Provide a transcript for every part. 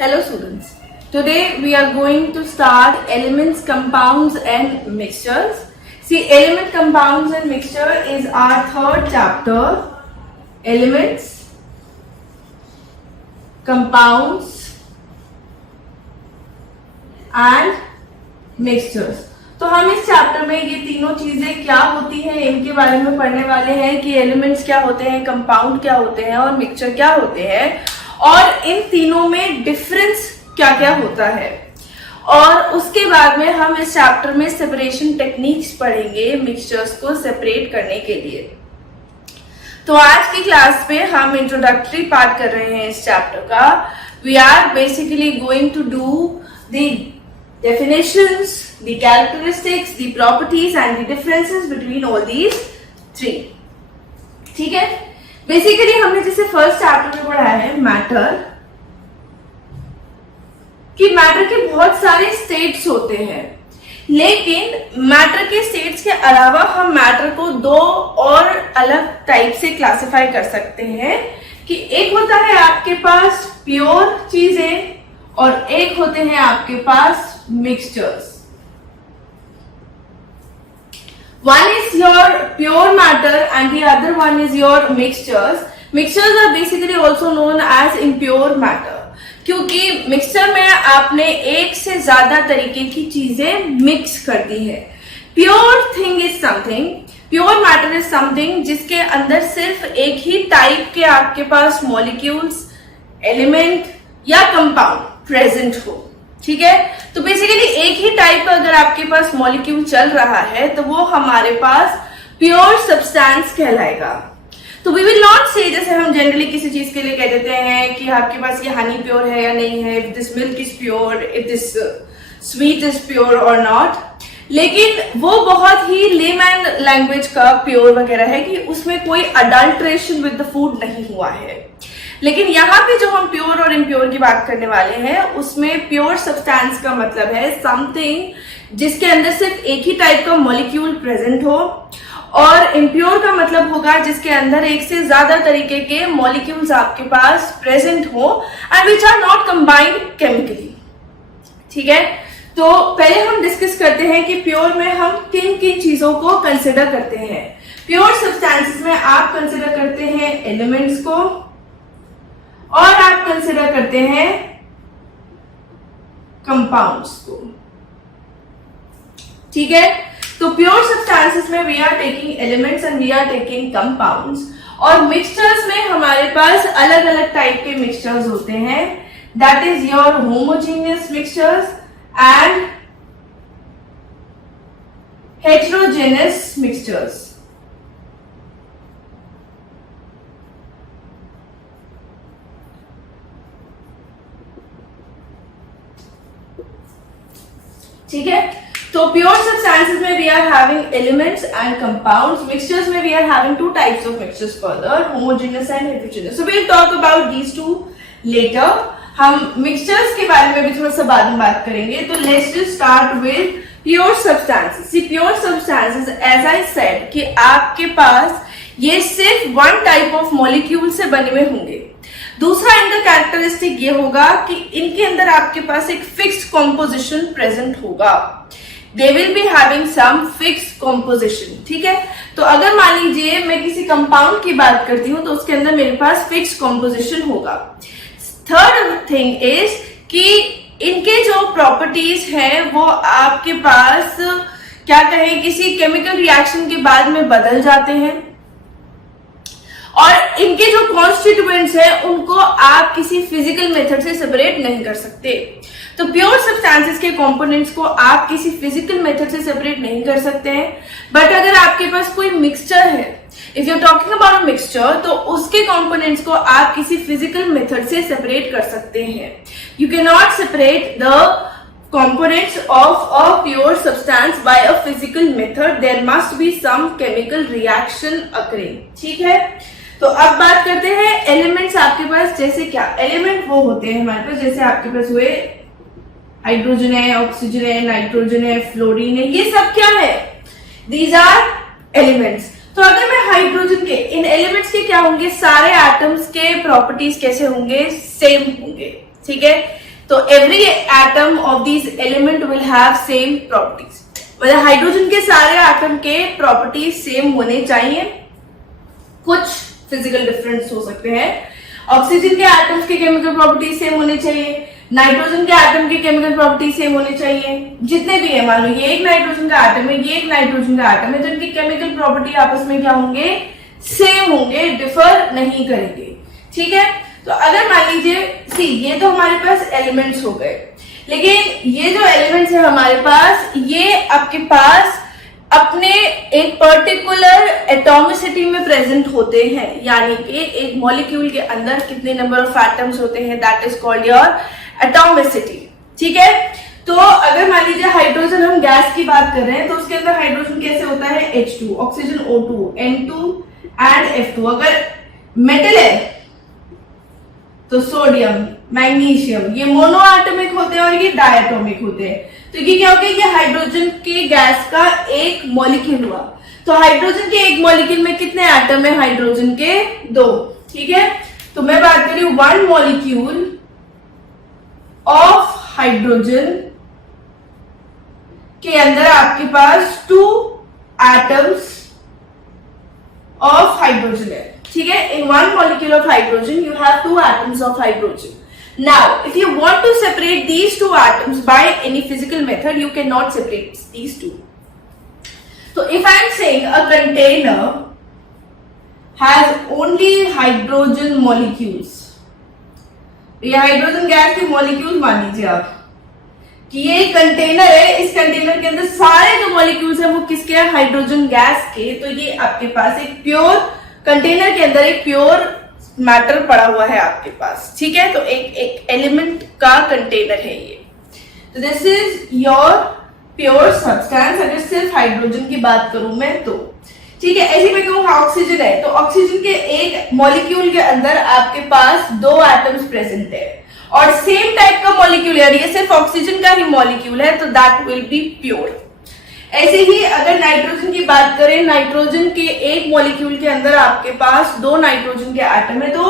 Hello students. Today we are going to start elements, compounds and mixtures. See, element, compounds and mixture is our third chapter. Elements, compounds and mixtures. तो हम इस chapter में ये तीनों चीजें क्या होती हैं इनके बारे में पढ़ने वाले हैं कि एलिमेंट्स क्या होते हैं, कंपाउंड क्या होते हैं और मिक्सचर क्या होते हैं और इन तीनों में डिफरेंस क्या क्या होता है। और उसके बाद में हम इस चैप्टर में सेपरेशन टेक्निक्स पढ़ेंगे मिक्सचर्स को सेपरेट करने के लिए। तो आज की क्लास पे हम इंट्रोडक्टरी पार्ट कर रहे हैं इस चैप्टर का। We are basically going to do the definitions, the characteristics, the properties and the differences between all these three. ठीक है, बेसिकली हमने जैसे फर्स्ट चैप्टर में पढ़ा है मैटर, कि मैटर के बहुत सारे स्टेट्स होते हैं, लेकिन मैटर के स्टेट्स के अलावा हम मैटर को दो और अलग टाइप से क्लासिफाई कर सकते हैं कि एक होता है आपके पास प्योर चीजें और एक होते हैं आपके पास mixtures. One is your pure matter and the other one is your mixtures. Mixtures are basically also known as impure matter. क्योंकि मिक्सचर में आपने एक से ज्यादा तरीके की चीजें मिक्स कर दी है। Pure thing is something, pure matter is something जिसके अंदर सिर्फ एक ही टाइप के आपके पास मॉलिक्यूल्स, एलिमेंट या कंपाउंड प्रेजेंट हो। ठीक है, तो बेसिकली एक ही टाइप का अगर आपके पास मॉलिक्यूल चल रहा है तो वो हमारे पास प्योर सब्सटेंस कहलाएगा। तो वी विल नॉट से, जैसे हम जनरली किसी चीज के लिए कह देते हैं कि आपके पास ये हनी प्योर है या नहीं है, if this milk is pure, if this sweet is pure और नॉट, लेकिन वो बहुत ही लेमैन लैंग्वेज का प्योर वगैरह है कि उसमें कोई अडल्ट्रेशन विद द फूड नहीं हुआ है। लेकिन यहाँ पे जो हम प्योर और इम्प्योर की बात करने वाले हैं उसमें प्योर सब्सटेंस का मतलब है समथिंग जिसके अंदर सिर्फ एक ही टाइप का मॉलिक्यूल प्रेजेंट हो, और इम्प्योर का मतलब होगा जिसके अंदर एक से ज्यादा तरीके के मॉलिक्यूल्स आपके पास प्रेजेंट हो and which are not combined chemically. ठीक है, तो पहले हम डिस्कस करते हैं कि प्योर में हम किन किन चीजों को कंसिडर करते हैं। प्योर सब्सटेंसेस में आप कंसिडर करते हैं एलिमेंट्स को और आप कंसिडर करते हैं कंपाउंड्स को। ठीक है, तो प्योर सब्सटेंसेस में we are taking elements and we are taking compounds, और मिक्सचर्स में हमारे पास अलग अलग टाइप के मिक्सचर्स होते हैं। That is your homogeneous mixtures and heterogeneous mixtures. ठीक है, तो प्योर सब्सटेंसेस में we are having elements and compounds, mixtures में we are having two types of mixtures further, homogeneous and heterogeneous. So we will talk about these two later. हम mixtures के बारे में भी थोड़ा सा बाद में बात करेंगे। तो let's just start with pure substances. See, pure substances as I said कि आपके पास ये सिर्फ वन टाइप ऑफ मॉलिक्यूल से बने हुए होंगे। दूसरा इनका कैरेक्टरिस्टिक ये होगा कि इनके अंदर आपके पास एक फिक्स्ड कॉम्पोजिशन प्रेजेंट होगा। They will be having some fixed composition. ठीक है, तो अगर मान लीजिए मैं किसी कंपाउंड की बात करती हूं तो उसके अंदर मेरे पास फिक्स्ड कॉम्पोजिशन होगा। थर्ड थिंग इज कि इनके जो प्रॉपर्टीज हैं वो आपके पास क्या कहें किसी केमिकल रिएक्शन के बाद में बदल जाते हैं, और इनके जो कॉन्स्टिट्यूएंट्स हैं उनको आप किसी फिजिकल मेथड से सेपरेट नहीं कर सकते। तो प्योर सब्सटेंसेस के कंपोनेंट्स को आप किसी फिजिकल मेथड से सेपरेट नहीं कर सकते हैं। बट अगर आपके पास कोई मिक्सचर है, if you are talking about mixture, तो उसके कंपोनेंट्स को आप किसी फिजिकल मेथड से सेपरेट कर सकते हैं। You can not separate the components of a pure substance by a physical method. There must be some chemical reaction occurring. ठीक है, तो अब बात करते हैं एलिमेंट्स आपके पास जैसे क्या। एलिमेंट वो होते हैं हमारे पास जैसे आपके पास हुए हाइड्रोजन है, ऑक्सीजन है, नाइट्रोजन है, फ्लोरीन है, ये सब क्या है? These are elements. तो अगर मैं हाइड्रोजन के इन एलिमेंट्स के क्या होंगे, सारे एटम्स के प्रॉपर्टीज कैसे होंगे? सेम होंगे। ठीक है, तो every atom of these element will have same properties, मतलब हाइड्रोजन के सारे एटम के प्रॉपर्टीज सेम होने चाहिए, कुछ फिजिकल डिफरेंस हो सकते हैं। ऑक्सीजन के एटम्स के केमिकल प्रॉपर्टीज सेम होने चाहिए, नाइट्रोजन के एटम के केमिकल प्रॉपर्टीज सेम होने चाहिए, जितने भी है, मान लो ये एक नाइट्रोजन का एटम है, ये एक नाइट्रोजन का एटम है, तो इनकी केमिकल प्रॉपर्टी आपस में क्या होंगे, सेम होंगे, डिफर नहीं करेंगे, ठीक है। तो अगर मान लीजिए सी, ये तो हमारे पास एलिमेंट्स हो गए, लेकिन ये जो एलिमेंट्स है हमारे पास, ये आपके पास अपने एक पर्टिकुलर एटॉमिसिटी में प्रेजेंट होते हैं, यानी कि एक मॉलिक्यूल के अंदर कितने नंबर ऑफ एटम्स होते हैं, that is called your atomicity, ठीक है। तो अगर मान लीजिए हाइड्रोजन, हम गैस की बात कर रहे हैं, तो उसके अंदर हाइड्रोजन कैसे होता है, H2, oxygen O2, N2 and F2। अगर मेटल है तो सोडियम, मैग्नीशियम, ये मोनो एटॉमिक होते हैं और ये डायटोमिक होते हैं। तो ये क्या हो गया, ये हाइड्रोजन के गैस का एक मॉलिक्यूल हुआ। तो हाइड्रोजन के एक मॉलिक्यूल में कितने एटम है, हाइड्रोजन के 2, ठीक है। तो मैं बात कर रही हूं 1 मॉलिक्यूल ऑफ हाइड्रोजन के अंदर आपके पास 2 एटम्स ऑफ हाइड्रोजन है, ठीक है। इन 1 molecule of hydrogen you have 2 atoms of hydrogen. Now if you want to separate these 2 atoms by any physical method, you cannot separate these 2. So if I am saying a container has only hydrogen molecules, ये hydrogen gas के molecule मान लीजिए आप कि ये container है, इस container के अंदर सारे जो मॉलिक्यूल्स हैं वो किसके हैं, हाइड्रोजन गैस के। तो ये आपके पास एक प्योर कंटेनर के अंदर एक प्योर मैटर पड़ा हुआ है आपके पास, ठीक है। तो एक एलिमेंट का कंटेनर है ये। तो this is your pure substance, अगर सिर्फ हाइड्रोजन की बात करूं मैं तो, ठीक है। ऐसे में कहूँ ऑक्सीजन है, तो ऑक्सीजन के एक मॉलिक्यूल के अंदर आपके पास 2 एटम्स प्रेजेंट है और सेम टाइप का मॉलिक्यूल है, ये सिर्फ ऑक्सीजन का ही मॉलिक्यूल है, तो दैट विल बी प्योर। ऐसे ही अगर नाइट्रोजन की बात करें, नाइट्रोजन के एक मॉलिक्यूल के अंदर आपके पास 2 नाइट्रोजन के एटम है, तो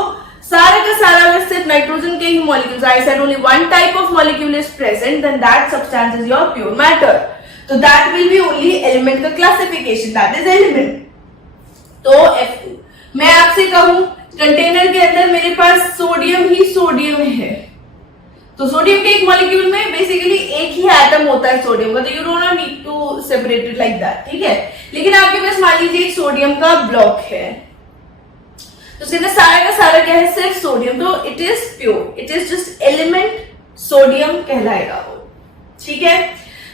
सारा का सारा अगर सिर्फ नाइट्रोजन के ही molecules, I said only 1 type of molecule is present, then that substance is your pure matter. तो that will be only element का क्लासिफिकेशन, दैट इज एलिमेंट। तो F2, मैं आपसे कहूं कंटेनर के अंदर मेरे पास सोडियम ही सोडियम है, तो सोडियम के एक मॉलिक्यूल में बेसिकली एक ही एटम होता है सोडियम का, तो you don't need to separate it like that, ठीक है। लेकिन आपके पास मान लीजिए एक सोडियम का ब्लॉक है, तो उसके अंदर सारा का सारा क्या है, सिर्फ सोडियम, तो it is pure, it is just element sodium कहलाएगा वो, ठीक है।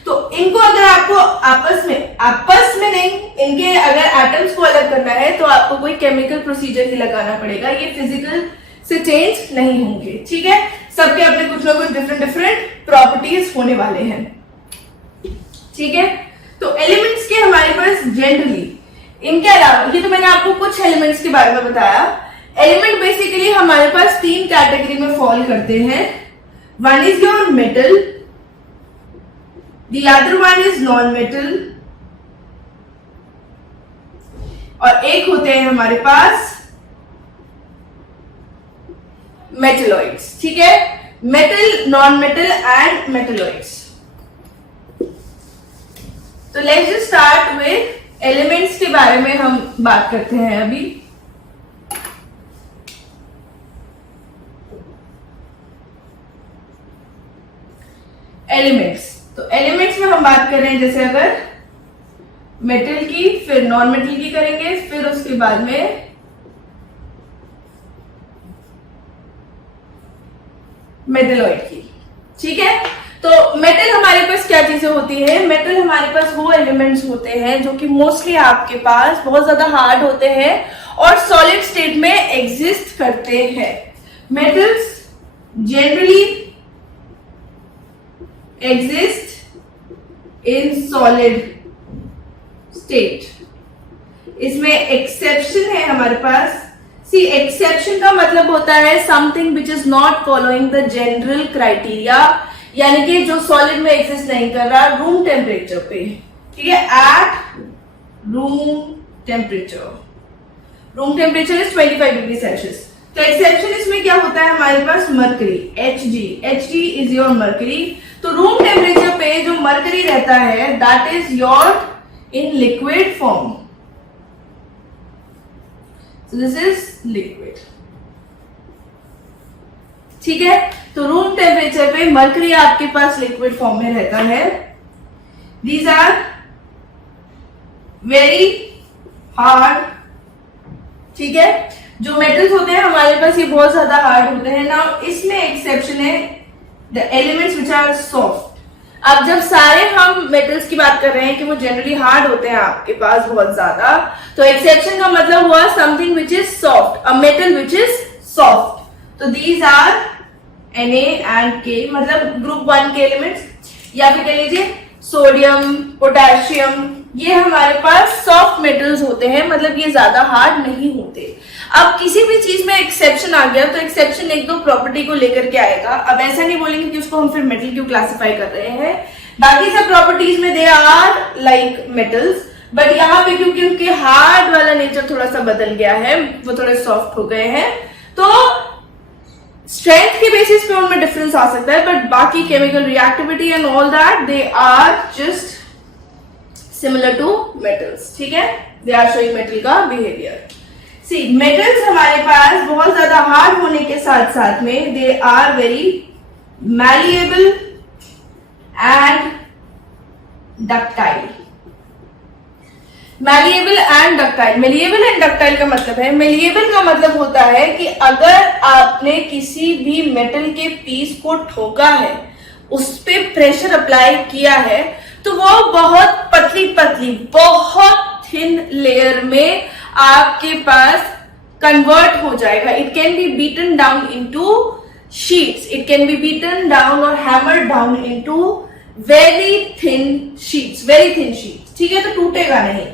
तो इनको अगर आपको आपस में नहीं, इनके अगर एटम्स को अलग करना है तो आपको कोई केमिकल प्रोसीजर ही लगाना पड़ेगा, ये फिजिकल से चेंज नहीं होंगे, ठीक है। सबके अपने कुछ ना कुछ डिफरेंट प्रॉपर्टीज होने वाले हैं, ठीक है। तो एलिमेंट्स के हमारे पास जनरली, इनके अलावा ये तो मैंने आपको कुछ एलिमेंट्स के बारे में बताया। एलिमेंट बेसिकली हमारे पास 3 कैटेगरी में फॉल करते हैं। One is your metal, the other one is non metal, और एक होते हैं हमारे पास मेटलॉइड्स, ठीक है। Metal, non metal and metalloids. तो let's just start with elements के बारे में हम बात करते हैं अभी। एलिमेंट्स, तो एलिमेंट्स में हम बात कर रहे हैं जैसे अगर मेटल की, फिर नॉन मेटल की करेंगे, फिर उसके बाद में मेटलॉइड की, ठीक है। तो मेटल हमारे पास क्या चीजें होती है, मेटल हमारे पास वो एलिमेंट्स होते हैं जो कि मोस्टली आपके पास बहुत ज्यादा हार्ड होते हैं और सॉलिड स्टेट में एग्जिस्ट करते हैं। Metals generally exist in solid state. इसमें एक्सेप्शन है हमारे पास। सी, एक्सेप्शन का मतलब होता है something which is not following the general criteria, यानी कि जो सॉलिड में एग्जिस्ट नहीं कर रहा रूम टेम्परेचर पे, ठीक है। At room temperature, room temperature is 25 degree Celsius, तो एक्सेप्शन इसमें क्या होता है हमारे पास, mercury, Hg is your mercury. तो रूम टेम्परेचर पे जो मरकरी रहता है that is your in liquid form, so this is liquid, ठीक है। तो रूम टेम्परेचर पे मरकरी आपके पास लिक्विड फॉर्म में रहता है। दीज आर वेरी हार्ड, ठीक है। जो मेटल्स होते हैं हमारे पास ये बहुत ज्यादा हार्ड होते हैं ना। इसमें एक्सेप्शन है the elements which are soft. अब जब सारे हम मेटल्स की बात कर रहे हैं कि वो जनरली हार्ड होते हैं आपके पास बहुत ज्यादा, तो एक्सेप्शन का मतलब हुआ something which is soft, a metal which is soft. तो these are Na and K, मतलब ग्रुप 1 के एलिमेंट्स, या फिर कह लीजिए सोडियम, पोटेशियम, ये हमारे पास सॉफ्ट मेटल्स होते हैं, मतलब ये ज्यादा हार्ड नहीं होते। अब किसी भी चीज में एक्सेप्शन आ गया तो एक्सेप्शन एक दो प्रॉपर्टी को लेकर के आएगा। अब ऐसा नहीं बोलेंगे कि उसको हम फिर मेटल क्यों क्लासिफाई कर रहे हैं, बाकी सब प्रॉपर्टीज में they are like metals, but यहाँ पे क्योंकि उनके हार्ड वाला नेचर थोड़ा सा बदल गया है, वो थोड़े सॉफ्ट हो गए हैं, तो स्ट्रेंथ के बेसिस पे उनमें डिफरेंस आ सकता है, बट बाकी chemical reactivity and all that they are just similar to metals, ठीक है। दे आर शोइंग मेटल का बिहेवियर। सी मेटल्स हमारे पास बहुत ज्यादा हार्ड होने के साथ साथ में they are very malleable and ductile. Malleable and ductile, malleable and ductile का मतलब है, मेलिएबल का मतलब होता है कि अगर आपने किसी भी मेटल के पीस को ठोका है, उस पे प्रेशर अप्लाई किया है, तो वो बहुत पतली पतली, बहुत थिन लेयर में आपके पास कन्वर्ट हो जाएगा। It can be beaten down into sheets, it can be beaten down और hammered down into very thin sheets, very thin sheets, ठीक है। तो टूटेगा नहीं।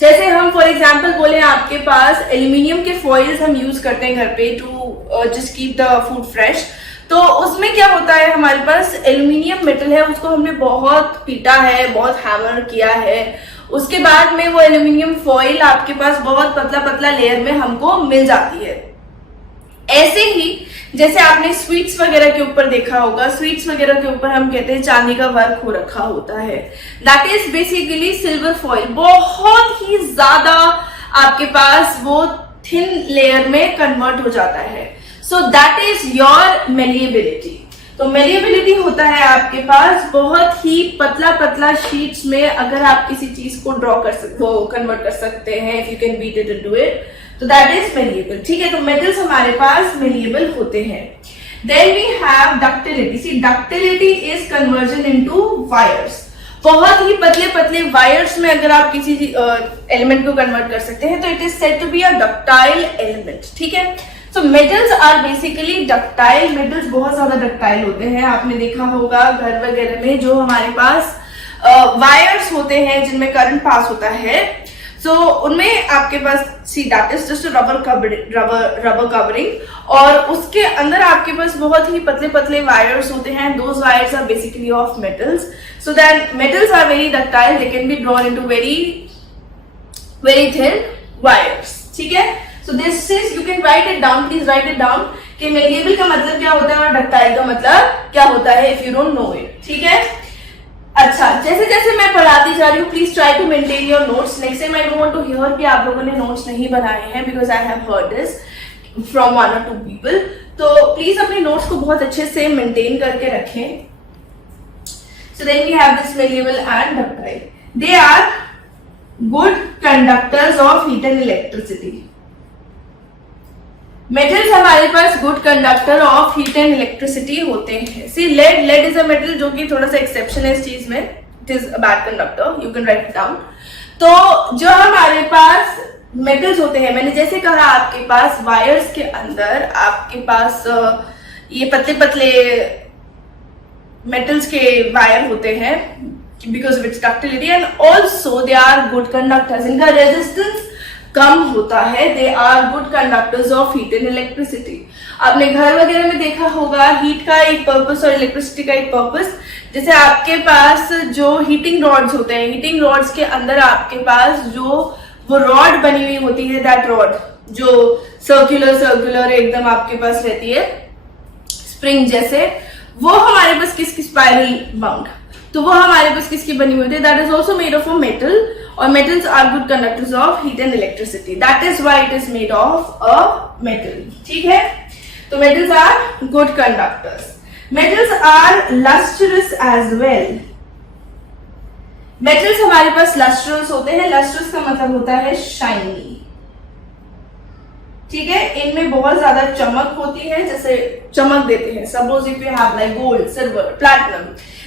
जैसे हम फॉर एग्जांपल बोले आपके पास एल्यूमिनियम के फॉइल्स हम यूज करते हैं घर पे to just keep the food fresh, तो उसमें क्या होता है हमारे पास एल्यूमिनियम मेटल है, उसको हमने बहुत पीटा है, बहुत हैमर किया है, उसके बाद में वो एल्यूमिनियम फॉइल आपके पास बहुत पतला पतला लेयर में हमको मिल जाती है। ऐसे ही जैसे आपने स्वीट्स वगैरह के ऊपर देखा होगा, स्वीट्स वगैरह के ऊपर हम कहते हैं चांदी का वर्क हो रखा होता है, that is basically silver foil, बहुत ही ज्यादा आपके पास वो थिन लेयर में कन्वर्ट हो जाता है। So that is your malleability. तो मेलिएबिलिटी होता है आपके पास बहुत ही पतला पतला शीट्स में, अगर आप किसी चीज को ड्रॉ कर सकते हो, कन्वर्ट कर सकते हैं, if you can beat it into it, तो दैट इज मेलिएबल, ठीक है। तो मेटल्स हमारे पास मेलिएबल होते हैं। Then we have ductility. See ductility is conversion into wires. बहुत ही पतले पतले वायर्स में अगर आप किसी एलिमेंट को कन्वर्ट कर सकते हैं तो it is said to be a ductile element, ठीक है। So metals are basically ductile. Metals बहुत ज्यादा डक्टाइल होते हैं। आपने देखा होगा घर वगैरह में जो हमारे पास वायर्स होते हैं जिनमें करंट पास होता है, सो उनमें आपके पास see that is just rubber covering, और उसके अंदर आपके पास बहुत ही पतले पतले वायर्स होते हैं। Those wires are basically of metals, so that metals are very ductile, they can be drawn into very very thin wires, ठीक है। So this is, you can write it down, please write it down कि malleable का मतलब क्या होता है और ductile का मतलब क्या होता है, if you don't know it, ठीक है। अच्छा, जैसे जैसे मैं पढ़ाती जा रही हूँ, please try to maintain your notes. Next time I don't want to hear कि आप लोगों ने नोट्स नहीं बनाए हैं, because I have heard this from 1 or 2 people. तो प्लीज अपने नोट्स को बहुत अच्छे से मेंटेन करके रखें। So then we have this malleable and ductile. They are good conductors of heat and electricity. Metals हमारे पास good conductor of heat and electricity होते हैं। सी लेड इज अ मेटल जो कि थोड़ा सा एक्सेप्शन है इस चीज में, it is a bad conductor, you can write it down. तो जो हमारे पास मेटल्स होते हैं, मैंने जैसे कहा आपके पास वायर्स के अंदर आपके पास ये पतले पतले मेटल्स के वायर होते हैं because of its ductility, and also they are good conductors. इनका रेजिस्टेंस कम होता है, they are good conductors of heat and electricity. आपने घर वगैरह में देखा होगा हीट का एक पर्पस और इलेक्ट्रिसिटी का एक पर्पस। जैसे आपके पास जो हीटिंग रॉड्स होते हैं, हीटिंग रॉड्स के अंदर आपके पास जो वो रॉड बनी हुई होती है, दैट रॉड जो सर्कुलर एकदम आपके पास रहती है स्प्रिंग जैसे, वो हमारे पास किसकी स्पाइरल बाउंड, तो वो हमारे पास किसकी बनी हुई होती है, that is also made of a metal, और metals are good conductors of heat and electricity, that is why it is made of a metal. ठीक है, तो metals are good conductors. Metals are lustrous as well. Metals हमारे पास lustrous होते हैं, lustrous का मतलब होता है शाइनी। ठीक है, इनमें बहुत ज्यादा चमक होती है, जैसे चमक देते हैं। Suppose if you have like gold, silver, platinum,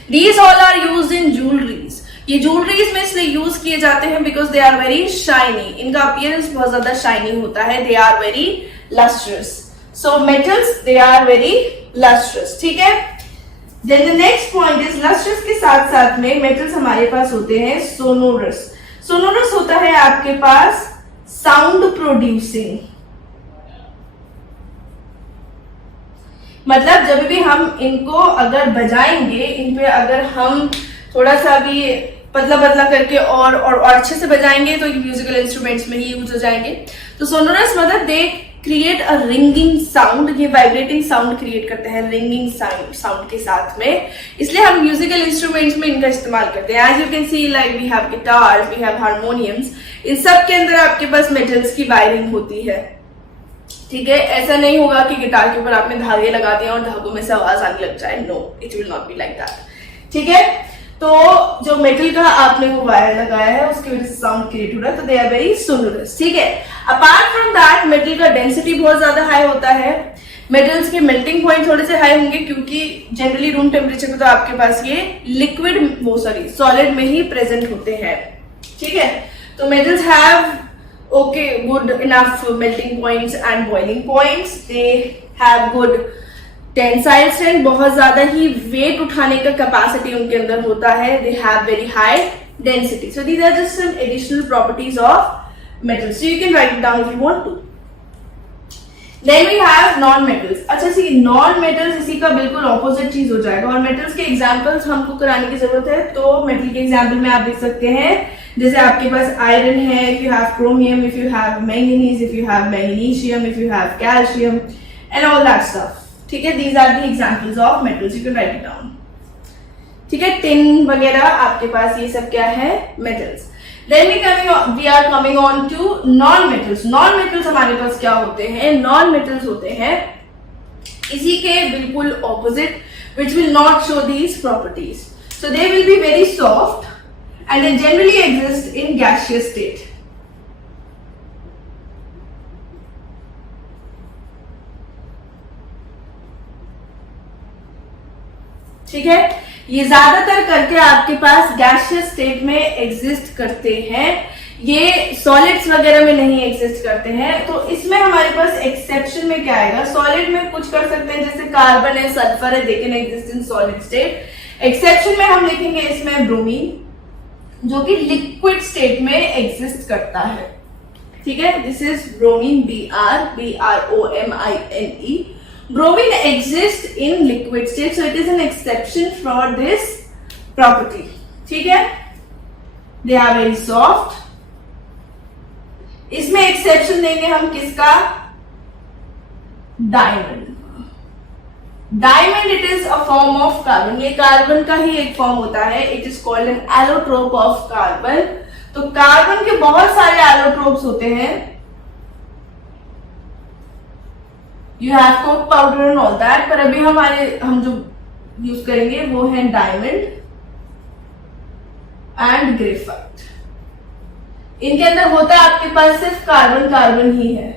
these all are used in jewelleries. ये ज्वेलरीज में इसलिए यूज किए जाते हैं because they are very shiny, इनका अपीयरेंस बहुत ज्यादा शाइनी होता है, they are very lustrous. So metals they are very lustrous. ठीक है, then the next point is lustrous के साथ साथ में मेटल्स हमारे पास होते हैं सोनोरस। सोनोरस होता है आपके पास साउंड प्रोड्यूसिंग, मतलब जब भी हम इनको अगर बजाएंगे, इन पे अगर हम थोड़ा सा भी पतला पतला करके और अच्छे से बजाएंगे तो म्यूजिकल इंस्ट्रूमेंट्स में ही यूज हो जाएंगे। तो सोनोरस मतलब they create a ringing sound, ये वाइब्रेटिंग साउंड क्रिएट करते हैं रिंगिंग साउंड के साथ में, इसलिए हम म्यूजिकल इंस्ट्रूमेंट्स में इनका इस्तेमाल करते हैं। As you can see like we have guitars, we have harmoniums, इन सब के अंदर आपके पास मेटल्स की वायरिंग होती है। ठीक है, ऐसा नहीं होगा कि गिटार के ऊपर आपने धागे लगा दिया और धागों में से आवाज आने लग जाए, no, it will not be like that. ठीक है, तो जो मेटल का आपने वो वायर लगाया है उसकी वजह से साउंड क्रिएट हो रहा है, तो दे आर वेरी सोनोरस। ठीक है, अपार्ट फ्रॉम दैट मेटल का डेंसिटी बहुत ज्यादा हाई होता है, मेटल्स के मेल्टिंग पॉइंट थोड़े से हाई होंगे क्योंकि जनरली रूम टेम्परेचर पे तो आपके पास ये लिक्विड सॉलिड में ही प्रेजेंट होते हैं। ठीक है, तो metals have good enough melting points and boiling points, they have good tensile strength, बहुत ज्यादा ही वेट उठाने का कैपेसिटी उनके अंदर होता है, they have very high density, so these are just some additional properties of metals, so you can write it down if you want to. Then we have non metals। अच्छा सी non metals इसी का बिल्कुल opposite चीज हो जाएगा, और metals के examples हमको कराने की जरूरत है, तो मेटल के एग्जांपल में आप देख सकते हैं, जैसे आपके पास आयरन है, if you have chromium, if you have manganese, if you have magnesium, if you have calcium and all that stuff. ठीक है, these are the examples of metals, you can write it down. ठीक है, tin वगैरह आपके पास ये सब क्या है, metals. Then we are coming on to non-metals। non-metals हमारे पास क्या होते हैं, non-metals होते हैं इसी के बिल्कुल opposite, which will not show these properties, so they will be very soft and they generally exist in gaseous state। ठीक है, ये ज्यादातर करके आपके पास गैसियस स्टेट में एग्जिस्ट करते हैं, ये सॉलिड्स वगैरह में नहीं एग्जिस्ट करते हैं। तो इसमें हमारे पास एक्सेप्शन में क्या आएगा, सॉलिड में कुछ कर सकते हैं, जैसे कार्बन है, सल्फर है, they can exist in solid state. Exception में हम लिखेंगे इसमें ब्रोमीन, जो कि लिक्विड स्टेट में एग्जिस्ट करता है। ठीक है, this is bromine, BrOMine। Bromine exists in liquid state, so it is an exception for this property। ठीक है, they are very soft। इसमें एक्सेप्शन देंगे हम किसका, diamond. Diamond it is a form of carbon, ये कार्बन का ही एक form होता है, it is called an allotrope of carbon. तो कार्बन के बहुत सारे एलोट्रोप्स होते हैं, you have Coke powder and all that, पर अभी हम जो यूज करेंगे वो है डायमंड एंड ग्रेफाइट। इनके अंदर होता है आपके पास सिर्फ कार्बन ही है।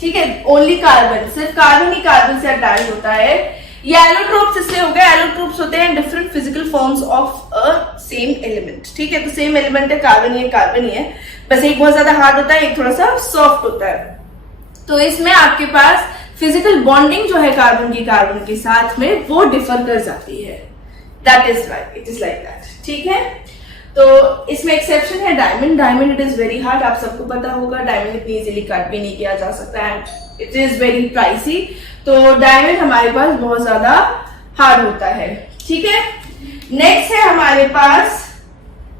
ठीक है, ओनली कार्बन, सिर्फ कार्बन ही कार्बन से अटैच होता है। ये एलोट्रोप्स इसलिए हो गए, एलोट्रोप्स होते हैं different physical forms of a same element. ठीक है, तो सेम एलिमेंट है, कार्बन ही है, बस एक बहुत ज्यादा हार्ड होता है, एक थोड़ा सा सॉफ्ट होता है। तो इसमें आपके पास फिजिकल बॉन्डिंग जो है कार्बन के साथ में वो डिफर कर जाती है, that is right, it is like that. ठीक है, तो इसमें एक्सेप्शन है diamond it is very hard, आप सबको पता होगा, डायमंड इतनी इजीली कट भी नहीं किया जा सकता and it is very pricey, तो डायमंड हमारे पास बहुत ज्यादा हार्ड होता है। ठीक है, नेक्स्ट है हमारे पास,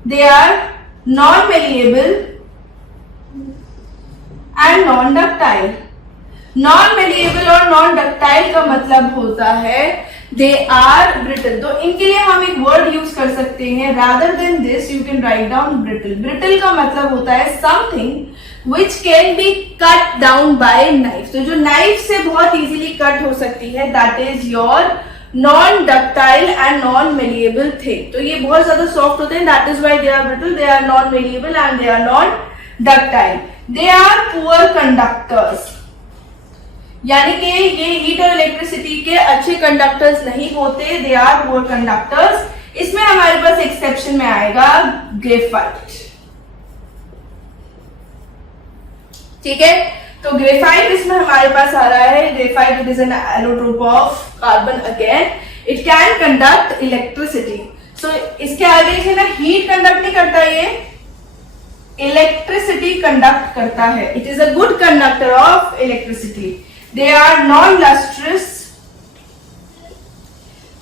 they are non malleable and non ductile. Non malleable और नॉन डक्टाइल का मतलब होता है दे आर ब्रिटल। तो इनके लिए हम एक वर्ड यूज कर सकते हैं, rather than this you can write down brittle. Brittle का मतलब होता है something which can be cut down by knife. तो जो नाइफ से बहुत इजीली कट हो सकती है, that is your non ductile and non malleable thing. तो ये बहुत ज्यादा सॉफ्ट होते हैं, that is why they are brittle, they are non malleable and they are non ductile. They are poor conductors, यानी कि ये हीट और इलेक्ट्रिसिटी के अच्छे कंडक्टर्स नहीं होते, दे आर पुअर कंडक्टर्स। इसमें हमारे पास एक्सेप्शन में आएगा ग्रेफाइट। ठीक है, तो ग्रेफाइट इसमें हमारे पास आ रहा है। Graphite it is an allotrope of carbon again, it can conduct electricity. So इसके आगे है ना, हीट कंडक्ट नहीं करता, ये इलेक्ट्रिसिटी कंडक्ट करता है। It is a good conductor of electricity. They are non lustrous.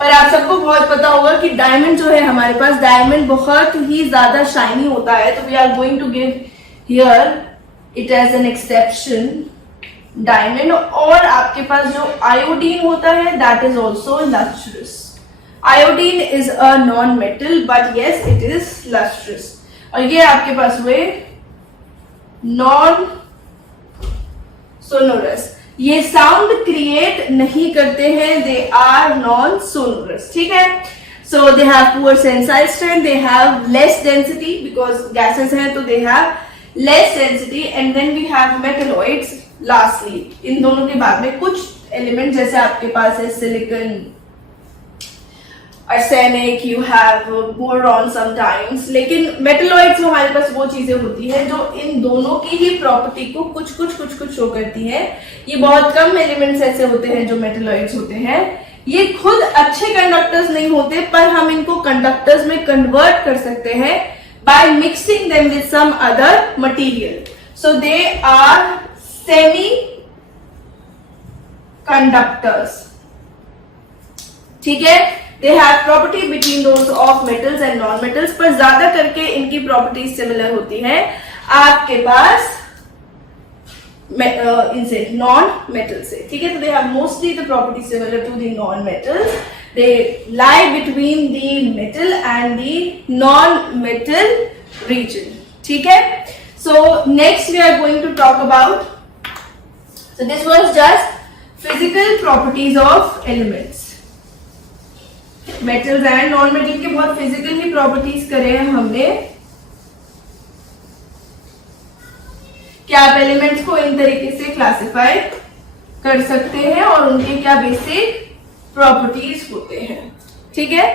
पर आप सबको बहुत पता होगा कि डायमंड जो है हमारे पास, डायमंड बहुत ही ज्यादा शाइनी होता है, तो we are going to give here it as an exception diamond. और आपके पास जो आयोडीन होता है that is also lustrous. Iodine is a non metal but yes it is lustrous. और ये आपके पास हुए नॉन सोनोरस, ये साउंड क्रिएट नहीं करते हैं, दे आर नॉन सोनोरस। ठीक है, so they have poor tensile strength, they have less density because gases हैं, तो they have less density. And then we have metalloids lastly. इन दोनों के बाद में कुछ एलिमेंट जैसे आपके पास है silicon, arsenic, you have boron sometimes, लेकिन मेटलॉइड्स हमारे पास वो चीजें होती है जो इन दोनों की ही प्रॉपर्टी को कुछ कुछ शो करती है। ये बहुत कम एलिमेंट्स ऐसे होते हैं जो मेटलॉइड्स होते हैं। ये खुद अच्छे कंडक्टर्स नहीं होते, पर हम इनको कंडक्टर्स में कन्वर्ट कर सकते हैं by mixing them with some other material. So they are semiconductors. ठीक है, they have property between those of metals and non metals, पर ज्यादा करके इनकी प्रॉपर्टीज सिमिलर होती है आपके पास इनसे नॉन मेटल से। ठीक है, तो they have mostly the property similar to the non metals, they lie between the metal and the non metal region. ठीक है, so next we are going to talk about, so this was just physical properties of elements. Metals and non metal के बहुत physical ही properties करे हैं हमने, कि आप elements को इन तरीके से क्लासिफाई कर सकते हैं और उनके क्या बेसिक प्रॉपर्टीज होते हैं। ठीक है,